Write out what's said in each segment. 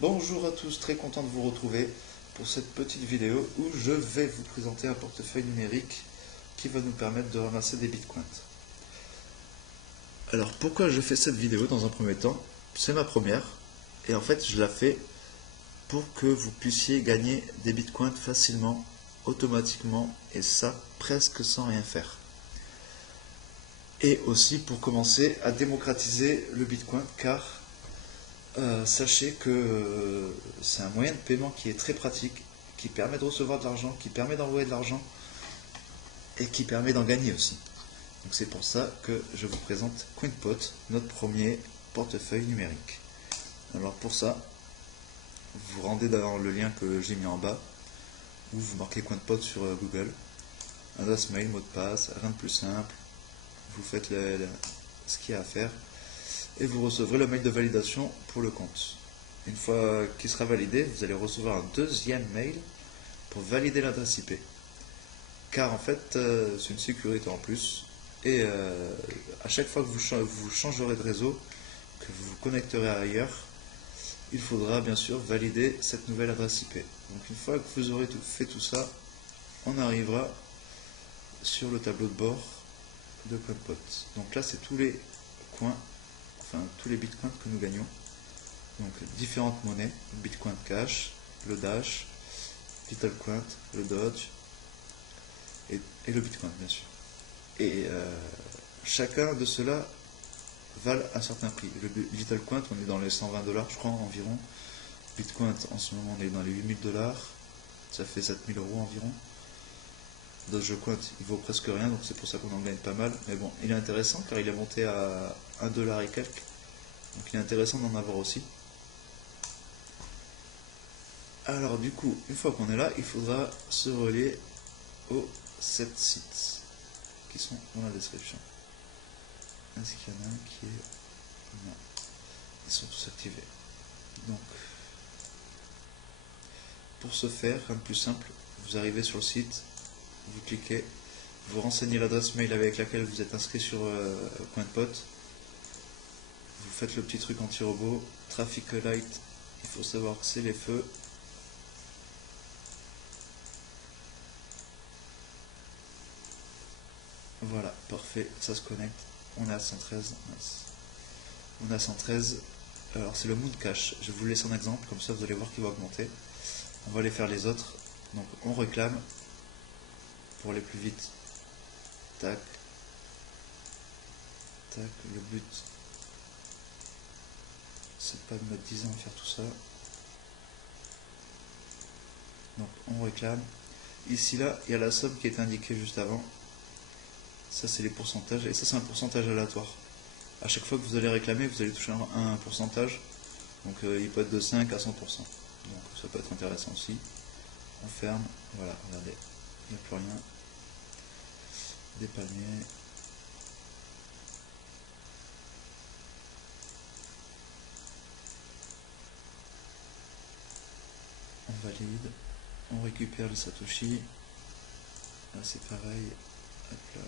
Bonjour à tous, très content de vous retrouver pour cette petite vidéo où je vais vous présenter un portefeuille numérique qui va nous permettre de ramasser des bitcoins. Alors pourquoi je fais cette vidéo dans un premier temps? C'est ma première et en fait je la fais pour que vous puissiez gagner des bitcoins facilement, automatiquement et ça presque sans rien faire. Et aussi pour commencer à démocratiser le bitcoin car sachez que c'est un moyen de paiement qui est très pratique, qui permet de recevoir de l'argent, qui permet d'envoyer de l'argent et qui permet d'en gagner aussi. Donc c'est pour ça que je vous présente CoinPot, notre premier portefeuille numérique. Alors pour ça, vous rendez dans le lien que j'ai mis en bas, ou vous marquez CoinPot sur Google, adresse mail, mot de passe, rien de plus simple, vous faites ce qu'il y a à faire, et vous recevrez le mail de validation pour le compte. Une fois qu'il sera validé, vous allez recevoir un deuxième mail pour valider l'adresse IP. Car en fait, c'est une sécurité en plus. Et à chaque fois que vous changerez de réseau, que vous vous connecterez ailleurs, il faudra bien sûr valider cette nouvelle adresse IP. Donc une fois que vous aurez fait tout ça, on arrivera sur le tableau de bord de CoinPot. Donc là, c'est tous les coins, enfin tous les bitcoins que nous gagnons. Donc différentes monnaies, Bitcoin Cash, le Dash, Littlecoin, le Dodge et le Bitcoin bien sûr. Et chacun de ceux-là valent un certain prix. Le Littlecoin, on est dans les 120 $ je crois environ. Bitcoin en ce moment on est dans les 8000 $, ça fait 7000 € environ. Dogecoin il vaut presque rien, donc c'est pour ça qu'on en gagne pas mal. Mais bon, il est intéressant car il est monté à 1 $ et quelques. Donc il est intéressant d'en avoir aussi. Alors du coup, une fois qu'on est là, il faudra se relier aux 7 sites qui sont dans la description. Est-ce qu'il y en a un qui est... Non, ils sont tous activés. Donc, pour ce faire, rien de plus simple, vous arrivez sur le site, vous cliquez, vous renseignez l'adresse mail avec laquelle vous êtes inscrit sur CoinPot, vous faites le petit truc anti-robot, Traffic Light, il faut savoir que c'est les feux. Voilà, parfait, ça se connecte. On est à 113. Nice. On est à 113. Alors c'est le Moon Cash. Je vais vous laisser un exemple, comme ça vous allez voir qu'il va augmenter. On va aller faire les autres. Donc on réclame pour aller plus vite. Tac. Tac. Le but, c'est pas de mettre 10 ans à faire tout ça. Donc on réclame. Ici là, il y a la somme qui est indiquée juste avant. Ça c'est les pourcentages. Et ça c'est un pourcentage aléatoire. À chaque fois que vous allez réclamer, vous allez toucher un pourcentage. Donc il peut être de 5 à 100%. Donc ça peut être intéressant aussi. On ferme. Voilà, regardez. Il n'y a plus rien. Des palmiers. On valide. On récupère le Satoshi. Là c'est pareil. Hop là.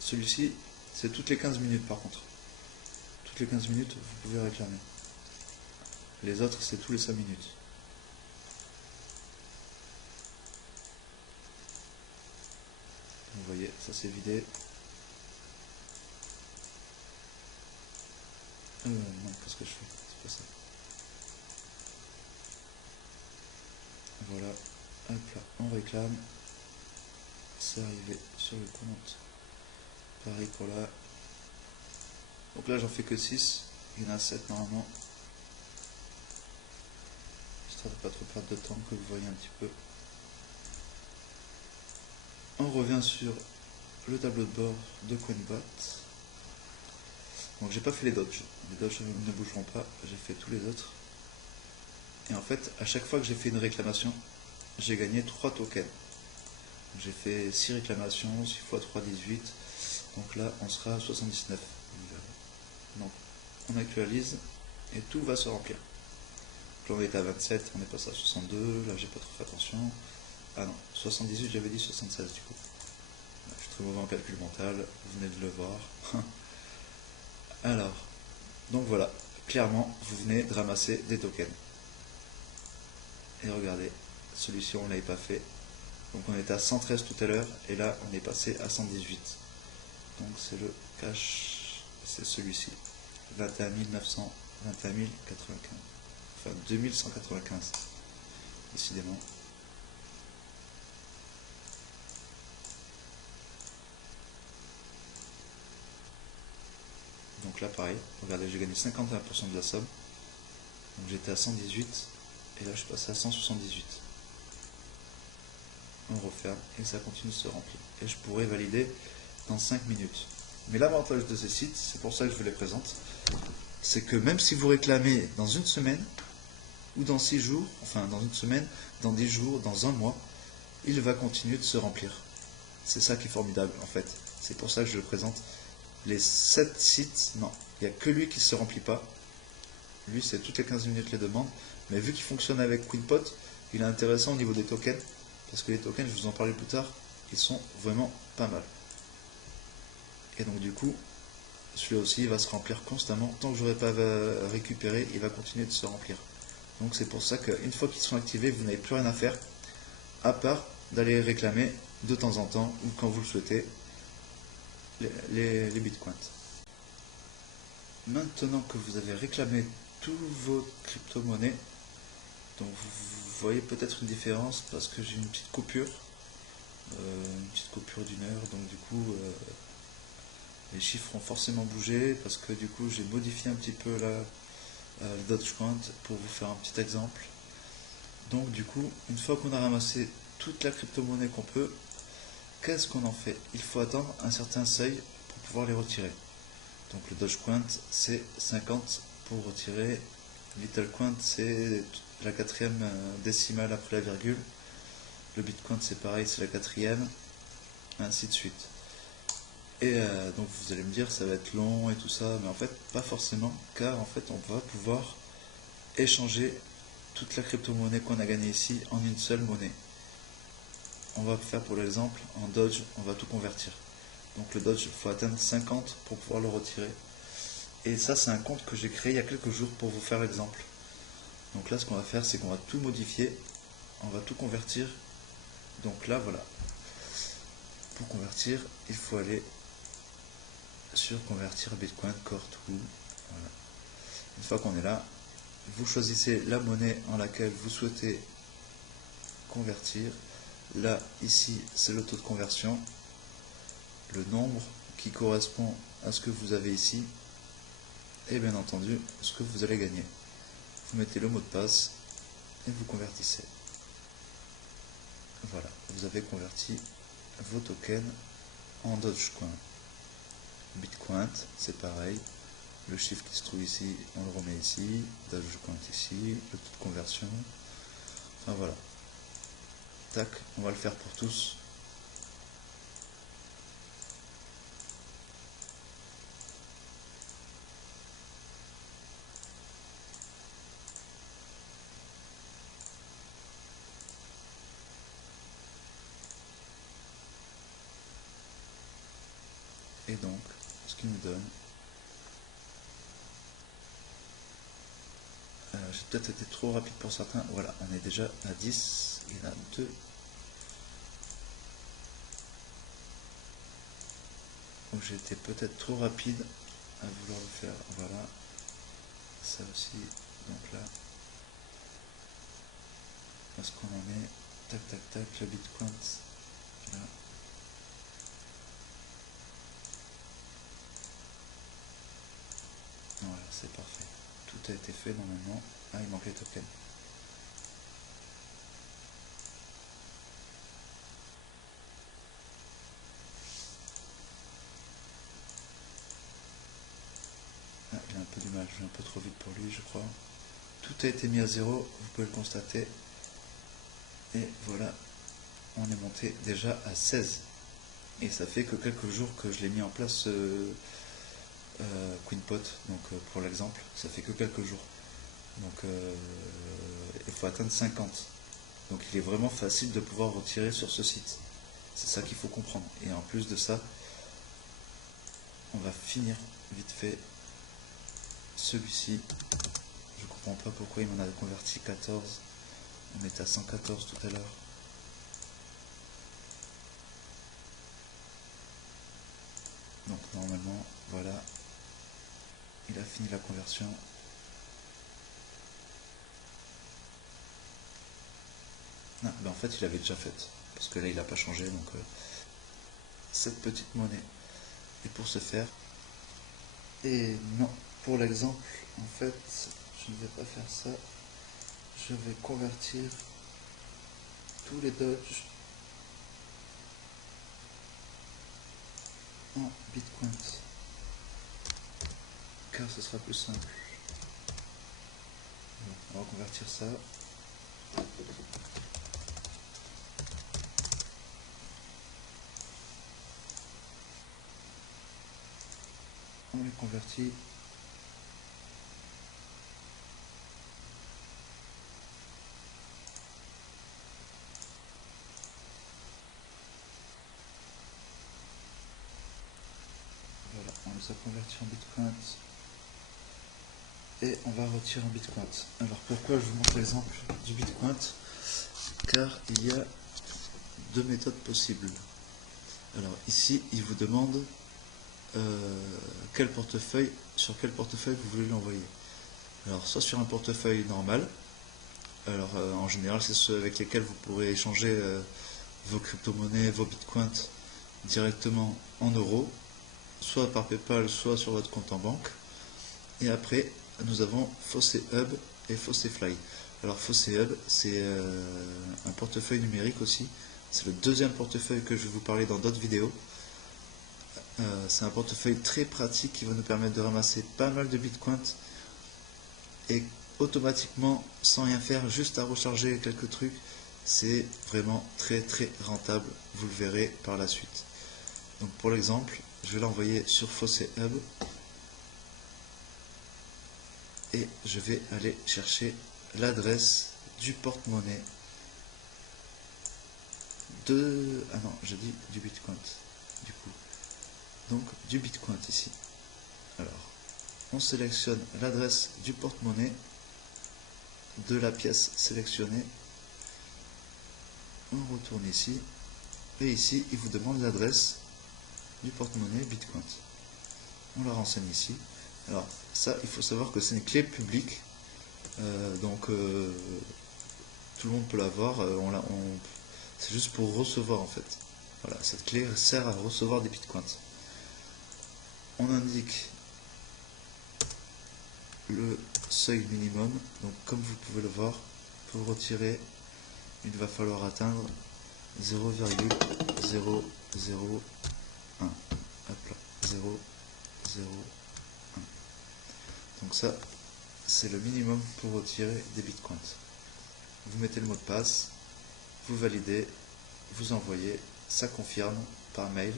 Celui-ci, c'est toutes les 15 minutes par contre. Toutes les 15 minutes, vous pouvez réclamer. Les autres, c'est tous les 5 minutes. Vous voyez, ça c'est vidé. Non, qu'est-ce que je fais? C'est pas ça. Voilà. Hop là, on réclame. C'est arrivé sur le compte. Pareil pour là. Donc là, j'en fais que 6. Il y en a 7 normalement. Histoire de pas trop perdre de temps, que vous voyez un petit peu. On revient sur le tableau de bord de CoinBot. Donc j'ai pas fait les dodges. Les dodges ne bougeront pas. J'ai fait tous les autres. Et en fait, à chaque fois que j'ai fait une réclamation, j'ai gagné 3 tokens. J'ai fait 6 réclamations, 6 x 3, 18. Donc là, on sera à 79. Donc, on actualise et tout va se remplir. Donc là, on était à 27, on est passé à 62. Là, j'ai pas trop fait attention. Ah non, 78, j'avais dit 76 du coup. Je suis très mauvais en calcul mental, vous venez de le voir. Alors, donc voilà, clairement, vous venez de ramasser des tokens. Et regardez, celui-ci on ne l'avait pas fait. Donc on était à 113 tout à l'heure et là on est passé à 118. Donc c'est le cash, c'est celui-ci. 21 900, 21 095. Enfin 2195, décidément. Donc là pareil, regardez, j'ai gagné 51% de la somme. Donc j'étais à 118 et là je suis passé à 178. On referme et ça continue de se remplir. Et je pourrais valider dans 5 minutes. Mais l'avantage de ces sites, c'est pour ça que je vous les présente, c'est que même si vous réclamez dans une semaine ou dans 6 jours, enfin dans une semaine, dans 10 jours, dans un mois, il va continuer de se remplir. C'est ça qui est formidable en fait. C'est pour ça que je le présente. Les 7 sites, non, il n'y a que lui qui ne se remplit pas. Lui, c'est toutes les 15 minutes les demandes. Mais vu qu'il fonctionne avec QueenPot, il est intéressant au niveau des tokens. Parce que les tokens, je vous en parlerai plus tard, ils sont vraiment pas mal. Et donc du coup, celui-là aussi, il va se remplir constamment. Tant que je n'aurai pas récupéré, il va continuer de se remplir. Donc c'est pour ça qu'une fois qu'ils sont activés, vous n'avez plus rien à faire, à part d'aller réclamer de temps en temps, ou quand vous le souhaitez, les bitcoins. Maintenant que vous avez réclamé tous vos crypto-monnaies, donc vous voyez peut-être une différence parce que j'ai une petite coupure d'une heure, donc du coup les chiffres ont forcément bougé parce que du coup j'ai modifié un petit peu le Dogecoin pour vous faire un petit exemple. Donc du coup, une fois qu'on a ramassé toute la crypto-monnaie qu'on peut, qu'est-ce qu'on en fait? Il faut attendre un certain seuil pour pouvoir les retirer. Donc le Dogecoin c'est 50 pour retirer, LittleCoin c'est la 4e décimale après la virgule, le Bitcoin c'est pareil, c'est la 4e, ainsi de suite. Et donc vous allez me dire ça va être long et tout ça, mais en fait pas forcément, car en fait on va pouvoir échanger toute la crypto-monnaie qu'on a gagnée ici en une seule monnaie. On va faire pour l'exemple en Doge, on va tout convertir. Donc le Doge, il faut atteindre 50 pour pouvoir le retirer. Et ça c'est un compte que j'ai créé il y a quelques jours pour vous faire l'exemple. Donc là ce qu'on va faire c'est qu'on va tout modifier, on va tout convertir. Donc là voilà, pour convertir il faut aller sur convertir Bitcoin Core Tool. Voilà. Une fois qu'on est là, vous choisissez la monnaie en laquelle vous souhaitez convertir. Là, ici, c'est le taux de conversion, le nombre qui correspond à ce que vous avez ici, et bien entendu, ce que vous allez gagner. Vous mettez le mot de passe et vous convertissez. Voilà, vous avez converti vos tokens en Dogecoin. Bitcoin, c'est pareil. Le chiffre qui se trouve ici, on le remet ici. Dogecoin ici, le taux de conversion. Enfin voilà. Tac, on va le faire pour tous. Et donc, ce qui nous donne... j'ai peut-être été trop rapide pour certains. Voilà, on est déjà à 10. Il y en a 2. Donc j'ai été peut-être trop rapide à vouloir le faire. Voilà. Ça aussi. Donc là. Parce qu'on en est. Tac, tac, tac. Le Bitcoin. Là. Voilà, c'est parfait. Tout a été fait normalement. Ah, il manque les tokens. Ah, il a un peu du mal. Je vais un peu trop vite pour lui, je crois. Tout a été mis à zéro, vous pouvez le constater. Et voilà, on est monté déjà à 16. Et ça fait que quelques jours que je l'ai mis en place QueenPot, donc pour l'exemple, ça fait que quelques jours. Donc il faut atteindre 50. Donc il est vraiment facile de pouvoir retirer sur ce site. C'est ça qu'il faut comprendre. Et en plus de ça, on va finir vite fait celui-ci. Je comprends pas pourquoi il m'en a converti 14. On était à 114 tout à l'heure. Donc normalement, voilà, il a fini la conversion. Ah, ben en fait, il avait déjà fait, parce que là, il n'a pas changé, donc cette petite monnaie est pour ce faire. Et non, pour l'exemple, en fait, je ne vais pas faire ça. Je vais convertir tous les Dodge en Bitcoin, car ce sera plus simple. On va convertir ça. On les convertit. Voilà, on les a convertis en Bitcoin. Et on va retirer en Bitcoin. Alors pourquoi je vous montre l'exemple du Bitcoin? Car il y a deux méthodes possibles. Alors ici, il vous demande quel portefeuille, sur quel portefeuille vous voulez l'envoyer. Alors soit sur un portefeuille normal, alors en général c'est ceux avec lesquels vous pourrez échanger vos crypto-monnaies, vos bitcoins directement en euros, soit par PayPal, soit sur votre compte en banque. Et après, nous avons FaucetHub et FaucetFly. Alors FaucetHub, c'est un portefeuille numérique aussi. C'est le deuxième portefeuille que je vais vous parler dans d'autres vidéos. C'est un portefeuille très pratique qui va nous permettre de ramasser pas mal de bitcoins et automatiquement, sans rien faire, juste à recharger quelques trucs. C'est vraiment très très rentable, vous le verrez par la suite. Donc pour l'exemple, je vais l'envoyer sur FaucetHub et je vais aller chercher l'adresse du porte-monnaie de... Ah non, j'ai dit du Bitcoin, du coup. Donc du Bitcoin ici. Alors, on sélectionne l'adresse du porte-monnaie de la pièce sélectionnée. On retourne ici. Et ici, il vous demande l'adresse du porte-monnaie Bitcoin. On la renseigne ici. Alors, ça, il faut savoir que c'est une clé publique. Donc, tout le monde peut l'avoir. C'est juste pour recevoir, en fait. Voilà, cette clé sert à recevoir des bitcoins. On indique le seuil minimum. Donc, comme vous pouvez le voir, pour retirer, il va falloir atteindre 0,001. Hop là, 0,01. Donc ça, c'est le minimum pour retirer des bitcoins. Vous mettez le mot de passe, vous validez, vous envoyez, ça confirme par mail,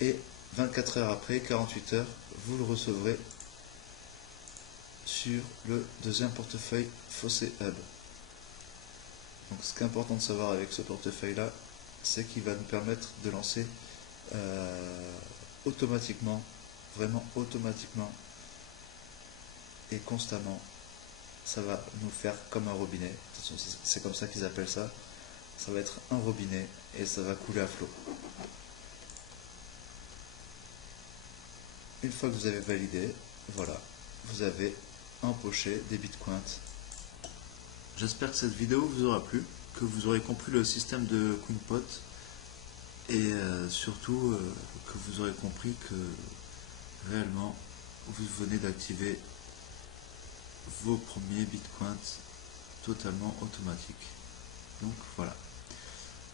et 24 heures après, 48 heures, vous le recevrez sur le deuxième portefeuille FaucetHub. Donc ce qui est important de savoir avec ce portefeuille là, c'est qu'il va nous permettre de lancer automatiquement, vraiment automatiquement et constamment. Ça va nous faire comme un robinet, c'est comme ça qu'ils appellent ça. Ça va être un robinet et ça va couler à flot. Une fois que vous avez validé, voilà, vous avez empoché des bitcoins. J'espère que cette vidéo vous aura plu, que vous aurez compris le système de CoinPot et surtout que vous aurez compris que réellement vous venez d'activer vos premiers bitcoins totalement automatiques. Donc voilà,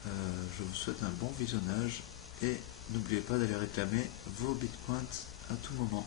je vous souhaite un bon visionnage et n'oubliez pas d'aller réclamer vos bitcoins à tout moment.